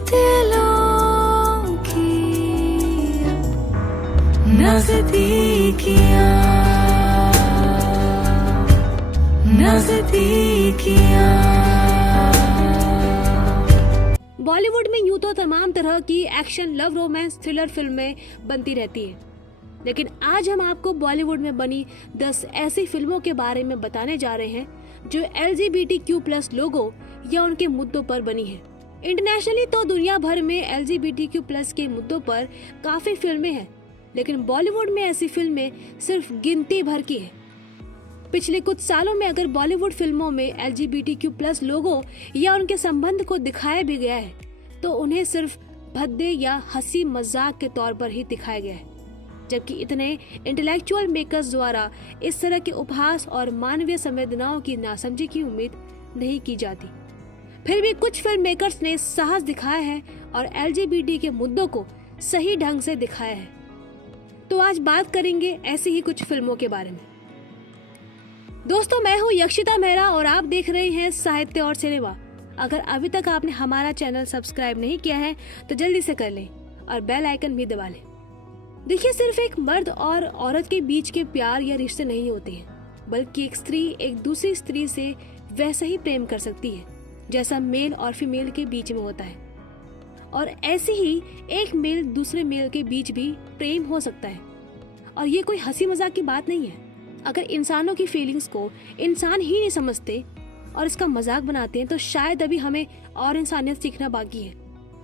दिलों की नजदीकियां नजदीकियां। बॉलीवुड में यूं तो तमाम तरह की एक्शन, लव, रोमांस, थ्रिलर फिल्में बनती रहती है, लेकिन आज हम आपको बॉलीवुड में बनी 10 ऐसी फिल्मों के बारे में बताने जा रहे हैं जो LGBTQ+ लोगों या उनके मुद्दों पर बनी है। इंटरनेशनली तो दुनिया भर में LGBTQ+ के मुद्दों पर काफी फिल्में हैं, लेकिन बॉलीवुड में ऐसी फिल्में सिर्फ गिनती भर की है। पिछले कुछ सालों में अगर बॉलीवुड फिल्मों में LGBTQ+ लोगों या उनके संबंध को दिखाया भी गया है तो उन्हें सिर्फ भद्दे या हंसी मजाक के तौर पर ही दिखाया गया है, जबकि इतने इंटेलेक्चुअल मेकर्स द्वारा इस तरह के उपहास और मानवीय संवेदनाओं की नासमझी की उम्मीद नहीं की जाती। फिर भी कुछ फिल्म मेकर्स ने साहस दिखाया है और LGBT के मुद्दों को सही ढंग से दिखाया है। तो आज बात करेंगे ऐसी ही कुछ फिल्मों के बारे में। दोस्तों, मैं हूँ यक्षिता मेहरा और आप देख रहे हैं साहित्य और सिनेमा। अगर अभी तक आपने हमारा चैनल सब्सक्राइब नहीं किया है तो जल्दी से कर लें और बेल आइकन भी दबा लें। देखिए, सिर्फ एक मर्द और औरत के बीच के प्यार या रिश्ते नहीं होते हैं, बल्कि एक स्त्री एक दूसरी स्त्री से वैसा ही प्रेम कर सकती है जैसा मेल और फीमेल के बीच में होता है, और ऐसे ही एक मेल दूसरे मेल के बीच भी प्रेम हो सकता है। और ये कोई हंसी मजाक की बात नहीं है। अगर इंसानों की फीलिंग्स को इंसान ही नहीं समझते और इसका मजाक बनाते हैं तो शायद अभी हमें और इंसानियत सीखना बाकी है।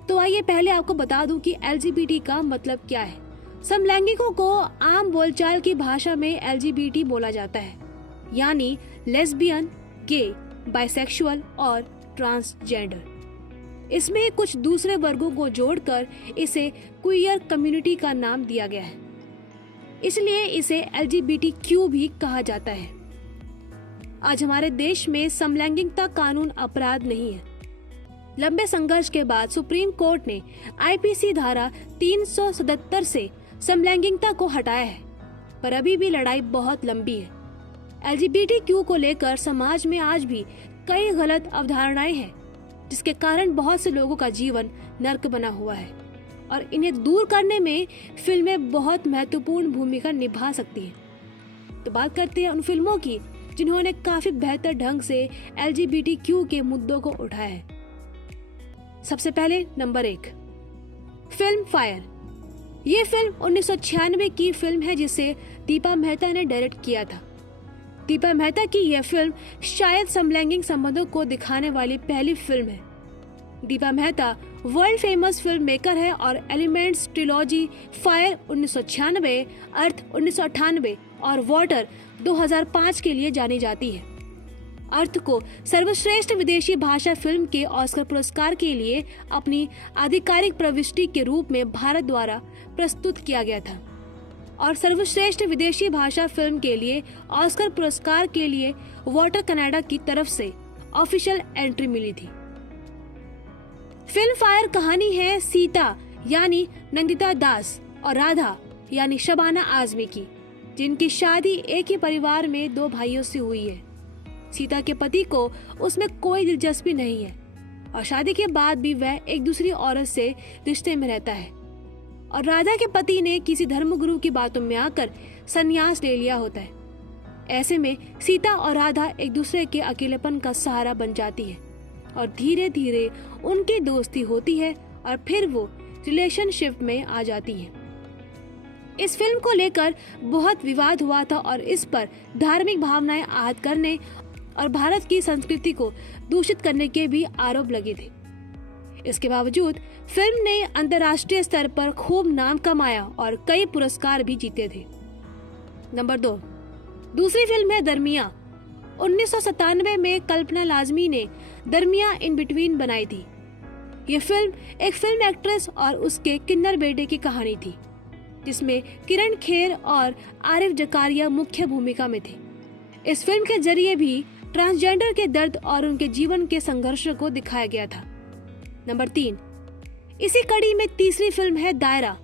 तो आइए पहले आपको बता दूं कि LGBT का मतलब क्या है। समलैंगिकों को आम बोलचाल की भाषा में LGBT बोला जाता है, यानी लेस्बियन, गे, बाइसेक्सुअल और ट्रांसजेंडर। इसमें कुछ दूसरे वर्गों को जोड़कर इसे क्वियर कम्युनिटी का नाम दिया गया है, इसलिए इसे LGBTQ भी कहा जाता है। आज हमारे देश में समलैंगिकता कानून अपराध नहीं है। लंबे संघर्ष के बाद सुप्रीम कोर्ट ने IPC धारा 377 से समलैंगिकता को हटाया है, पर अभी भी लड़ाई बहुत लंबी है। LGBTQ को लेकर समाज में आज भी कई गलत अवधारणाएं हैं, जिसके कारण बहुत से लोगों का जीवन नर्क बना हुआ है, और इन्हें दूर करने में फिल्में बहुत महत्वपूर्ण भूमिका निभा सकती हैं। तो बात करते हैं उन फिल्मों की जिन्होंने काफी बेहतर ढंग से LGBTQ के मुद्दों को उठाया है। सबसे पहले नंबर 1, फिल्म फायर। ये फिल्म 1996 की फिल्म है जिसे दीपा मेहता ने डायरेक्ट किया था। दीपा मेहता की यह फिल्म शायद समलैंगिक संबंधों को दिखाने वाली पहली फिल्म है। Deepa Mehta world famous film maker है और एलिमेंट्स ट्रिलॉजी फायर 1996, अर्थ 1998 और वाटर 2005 के लिए जानी जाती है। अर्थ को सर्वश्रेष्ठ विदेशी भाषा फिल्म के ऑस्कर पुरस्कार के लिए अपनी आधिकारिक प्रविष्टि के रूप में भारत द्वारा प्रस्तुत किया गया था, और सर्वश्रेष्ठ विदेशी भाषा फिल्म के लिए ऑस्कर पुरस्कार के लिए वाटर कनाडा की तरफ से ऑफिशियल एंट्री मिली थी। फिल्म फायर कहानी है सीता यानी नंदिता दास और राधा यानी शबाना आजमी की, जिनकी शादी एक ही परिवार में 2 भाइयों से हुई है। सीता के पति को उसमें कोई दिलचस्पी नहीं है और शादी के बाद भी वह एक दूसरी औरत से रिश्ते में रहता है, और राधा के पति ने किसी धर्मगुरु की बातों में आकर संन्यास ले लिया होता है। ऐसे में सीता और राधा एक दूसरे के अकेलेपन का सहारा बन जाती है और धीरे धीरे उनकी दोस्ती होती है और फिर वो रिलेशनशिप में आ जाती है। इस फिल्म को लेकर बहुत विवाद हुआ था और इस पर धार्मिक भावनाएं आहत करने और भारत की संस्कृति को दूषित करने के भी आरोप लगे थे। इसके बावजूद फिल्म ने अंतर्राष्ट्रीय स्तर पर खूब नाम कमाया और कई पुरस्कार भी जीते थे। नंबर 2, दूसरी फिल्म है दरमिया। 1997 में कल्पना लाजमी ने दरमिया इन बिटवीन बनाई थी। ये फिल्म एक फिल्म एक्ट्रेस और उसके किन्नर बेटे की कहानी थी, जिसमें किरण खेर और आरिफ जकारिया मुख्य भूमिका में थे। इस फिल्म के जरिए भी ट्रांसजेंडर के दर्द और उनके जीवन के संघर्ष को दिखाया गया था। नंबर 3, इसी कड़ी में तीसरी फिल्म है दायरा।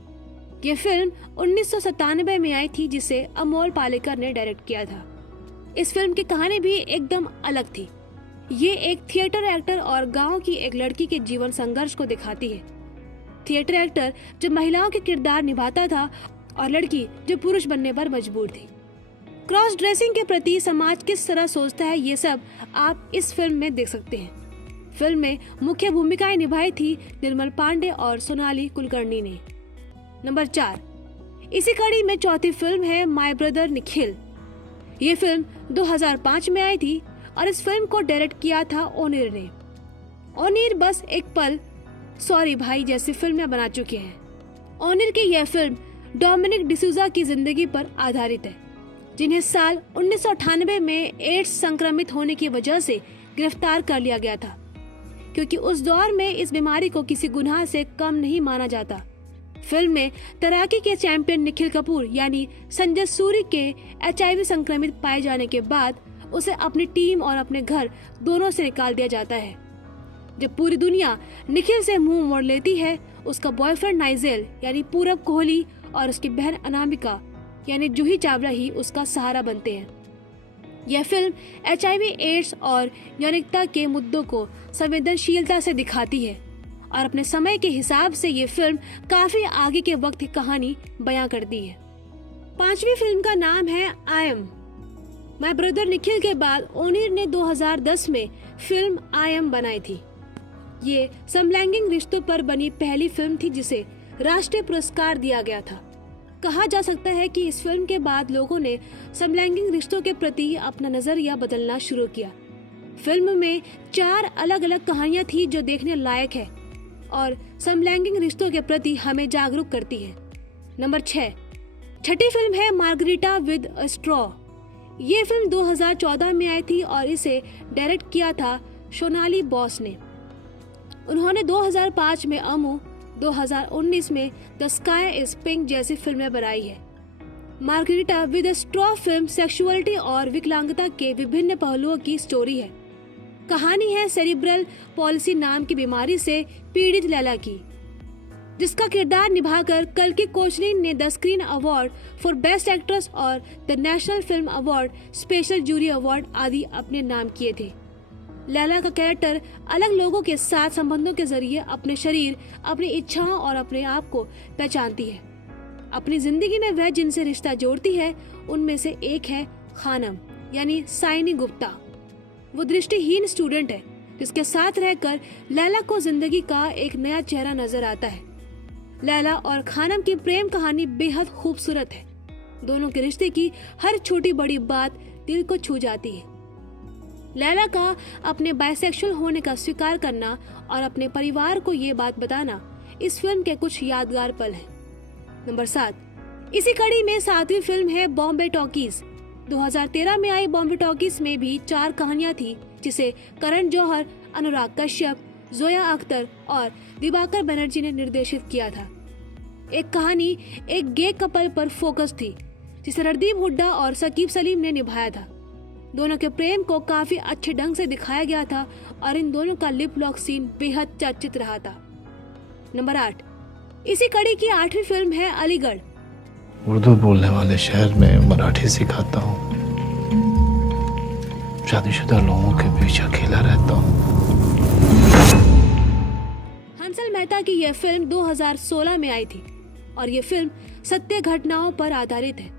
ये फिल्म 1997 में आई थी, जिसे अमोल पालेकर ने डायरेक्ट किया था। इस फिल्म की कहानी भी एकदम अलग थी। ये एक थिएटर एक्टर और गांव की एक लड़की के जीवन संघर्ष को दिखाती है। थिएटर एक्टर जो महिलाओं के किरदार निभाता था और लड़की जो पुरुष बनने पर मजबूर थी। क्रॉस ड्रेसिंग के प्रति समाज किस तरह सोचता है, ये सब आप इस फिल्म में देख सकते हैं। फिल्म में मुख्य भूमिकाएं निभाई थी निर्मल पांडे और सोनाली कुलकर्णी ने। नंबर 4, इसी कड़ी में चौथी फिल्म है माय ब्रदर निखिल। ये फिल्म 2005 में आई थी और इस फिल्म को डायरेक्ट किया था ओनिर ने। ओनिर बस एक पल, सॉरी भाई जैसी फिल्में बना चुके हैं। ओनिर की यह फिल्म डोमिनिक डिसूजा की जिंदगी पर आधारित है, जिन्हें साल 1998 में एड्स संक्रमित होने की वजह से गिरफ्तार कर लिया गया था, क्योंकि उस दौर में इस बीमारी को किसी गुनाह से कम नहीं माना जाता। फिल्म में तैराकी के चैंपियन निखिल कपूर यानी संजय सूरी के HIV संक्रमित पाए जाने के बाद उसे अपनी टीम और अपने घर दोनों से निकाल दिया जाता है। जब पूरी दुनिया निखिल से मुंह मोड़ लेती है, उसका बॉयफ्रेंड नाइजेल यानी पूरब कोहली और उसकी बहन अनामिका यानी जूही चावला ही उसका सहारा बनते हैं। यह फिल्म HIV, एड्स और यौनिकता के मुद्दों को संवेदनशीलता से दिखाती है और अपने समय के हिसाब से ये फिल्म काफी आगे के वक्त की कहानी बयां करती है। 5वीं फिल्म का नाम है I am. My brother Nikhil के बाद ओनिर ने 2010 में फिल्म आई एम बनाई थी। ये समलैंगिक रिश्तों पर बनी पहली फिल्म थी जिसे राष्ट्रीय पुरस्कार दिया गया था। कहा जा सकता है कि इस फिल्म के बाद लोगों ने समलैंगिक रिश्तों के प्रति अपना नजरिया बदलना शुरू किया। फिल्म में 4 अलग अलग कहानियां थी जो देखने लायक है और समलैंगिक रिश्तों के प्रति हमें जागरूक करती है। नंबर 6, छठी फिल्म है मार्गरीटा विद अ स्ट्रॉ। ये फिल्म 2014 में आई थी और इसे डायरेक्ट किया था सोनाली बॉस ने। उन्होंने 2005 में अमू, 2019 में द स्काई इज पिंक जैसी फिल्में बनाई है। Margarita with a straw film sexuality और विकलांगता के विभिन्न पहलुओं की स्टोरी है। कहानी है सेरिब्रल पॉलिसी नाम की बीमारी से पीड़ित लैला की, जिसका किरदार निभाकर कल्कि कोचलिन ने the screen award for best actress और the national film award special jury award आदि अपने नाम किए थे। लैला का कैरेक्टर अलग लोगों के साथ संबंधों के जरिए अपने शरीर, अपनी इच्छाओं और अपने आप को पहचानती है। अपनी जिंदगी में वह जिनसे रिश्ता जोड़ती है उनमें से एक है खानम यानी साइनी गुप्ता। वो दृष्टिहीन स्टूडेंट है जिसके साथ रहकर लैला को जिंदगी का एक नया चेहरा नजर आता है। लैला और खानम की प्रेम कहानी बेहद खूबसूरत है। दोनों के रिश्ते की हर छोटी बड़ी बात दिल को छू जाती है। लैला का अपने बाइसेक्सुअल होने का स्वीकार करना और अपने परिवार को ये बात बताना इस फिल्म के कुछ यादगार पल हैं। नंबर 7, इसी कड़ी में 7वीं फिल्म है बॉम्बे टॉकीज। 2013 में आई बॉम्बे टॉकीज में भी 4 कहानियां थी जिसे करण जौहर, अनुराग कश्यप, जोया अख्तर और दिवाकर बनर्जी ने निर्देशित किया था। एक कहानी एक गे कपल पर फोकस थी जिसे रणदीप हुड्डा और सकीब सलीम ने निभाया था। दोनों के प्रेम को काफी अच्छे ढंग से दिखाया गया था और इन दोनों का लिप लॉक सीन बेहद चर्चित रहा था। नंबर 8, इसी कड़ी की 8वीं फिल्म है अलीगढ़। उर्दू बोलने वाले शहर में मराठी सिखाता हूँ। शादीशुदा लोगों के बीच अकेला रहता हूँ। हंसल मेहता की यह फिल्म 2016 में आई थी और यह फिल्म सत्य घटनाओं पर आधारित है।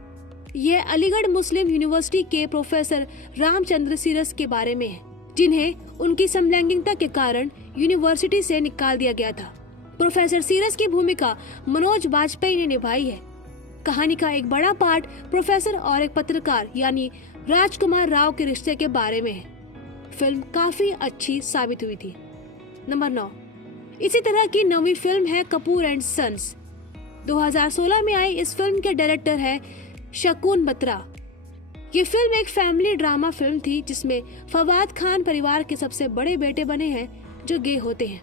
यह अलीगढ़ मुस्लिम यूनिवर्सिटी के प्रोफेसर रामचंद्र सीरस के बारे में है, जिन्हें उनकी समलैंगिकता के कारण यूनिवर्सिटी से निकाल दिया गया था। प्रोफेसर सीरस की भूमिका मनोज वाजपेयी ने निभाई है। कहानी का एक बड़ा पार्ट प्रोफेसर और एक पत्रकार यानी राजकुमार राव के रिश्ते के बारे में है। फिल्म काफी अच्छी साबित हुई थी। नंबर 9, इसी तरह की 9वीं फिल्म है कपूर एंड सन्स। 2016 में आई इस फिल्म के डायरेक्टर है शकून बत्रा। ये फिल्म एक फैमिली ड्रामा फिल्म थी जिसमें फवाद खान परिवार के सबसे बड़े बेटे बने हैं जो गे होते हैं।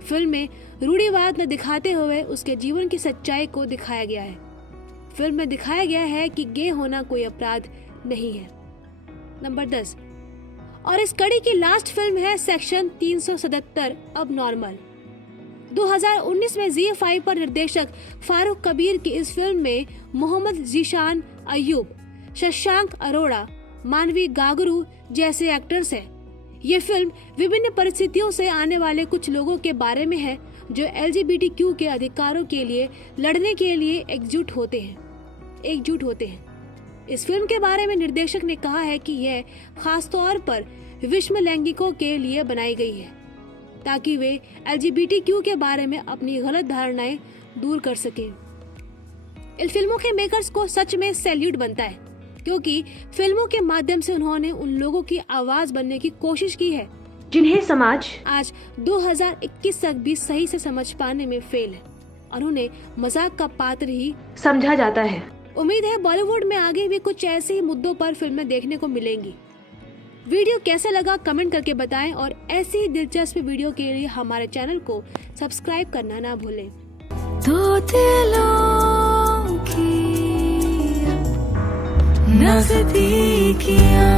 फिल्म में रूढ़िवाद न दिखाते हुए उसके जीवन की सच्चाई को दिखाया गया है। फिल्म में दिखाया गया है कि गे होना कोई अपराध नहीं है। नंबर 10, और इस कड़ी की लास्ट फिल्म है सेक्शन 377 अब नॉर्मल। 2019 में ZEE5 पर निर्देशक फारूक कबीर की इस फिल्म में मोहम्मद जीशान अय्यूब, शशांक अरोड़ा, मानवी गागरू जैसे एक्टर्स हैं। ये फिल्म विभिन्न परिस्थितियों से आने वाले कुछ लोगों के बारे में है जो LGBTQ के अधिकारों के लिए लड़ने के लिए एकजुट होते हैं। इस फिल्म के बारे में निर्देशक ने कहा है कि यह खास तौर पर विषम लैंगिकों के लिए बनाई गई है ताकि वे LGBTQ के बारे में अपनी गलत धारणाएं दूर कर सकें। इन फिल्मों के मेकर्स को सच में सैल्यूट बनता है क्योंकि फिल्मों के माध्यम से उन्होंने उन लोगों की आवाज बनने की कोशिश की है जिन्हें समाज आज 2021 तक भी सही से समझ पाने में फेल है और उन्हें मजाक का पात्र ही समझा जाता है। उम्मीद है बॉलीवुड में आगे भी कुछ ऐसे ही मुद्दों पर फिल्में देखने को मिलेंगी। वीडियो कैसा लगा कमेंट करके बताएं और ऐसी ही दिलचस्प वीडियो के लिए हमारे चैनल को सब्सक्राइब करना ना भूलें। दो दिलों की नजदीकियां